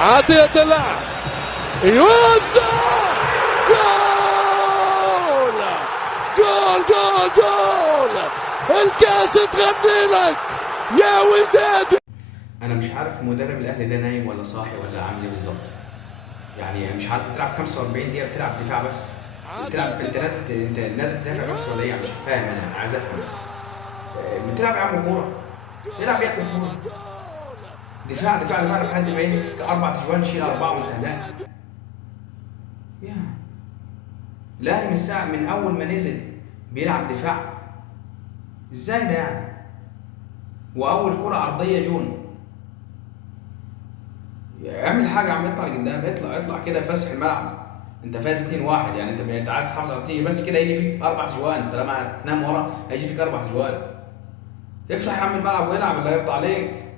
عطية اللاعب يوسع. جول جول جول جول. الكاس تغني لك يا وداد. انا مش عارف مدرب الاهلي ده نايم ولا صاحي ولا عامل ايه بالظبط. يعني مش عارف بتلعب 45 دقيقه بتلعب دفاع بس، بتلعب في انت نازل تدافع بس ولا ايه؟ مش فاهم، انا عايز افهم بس. بتلعب يا عم كوره، العب يا اخي كوره. دفاع دفاع دفاع لحد ما يجي فيك 4 تجوان، شيل 4 وانت هناك. الاهلي من الساعه من اول ما نزل بيلعب دفاع، ازاي ده يعني؟ واول كره عرضيه جون. اعمل حاجه يا عم، اطلع لقدام، اطلع كده فسح الملعب. انت فاز 2-1، يعني انت عايز تحافظ على النتيجه بس كده يجي فيك 4 تجوان. انت لما هتنام ورا هيجي فيك 4 تجوان. افتح يا عم الملعب والعب اللي هيرضى عليك.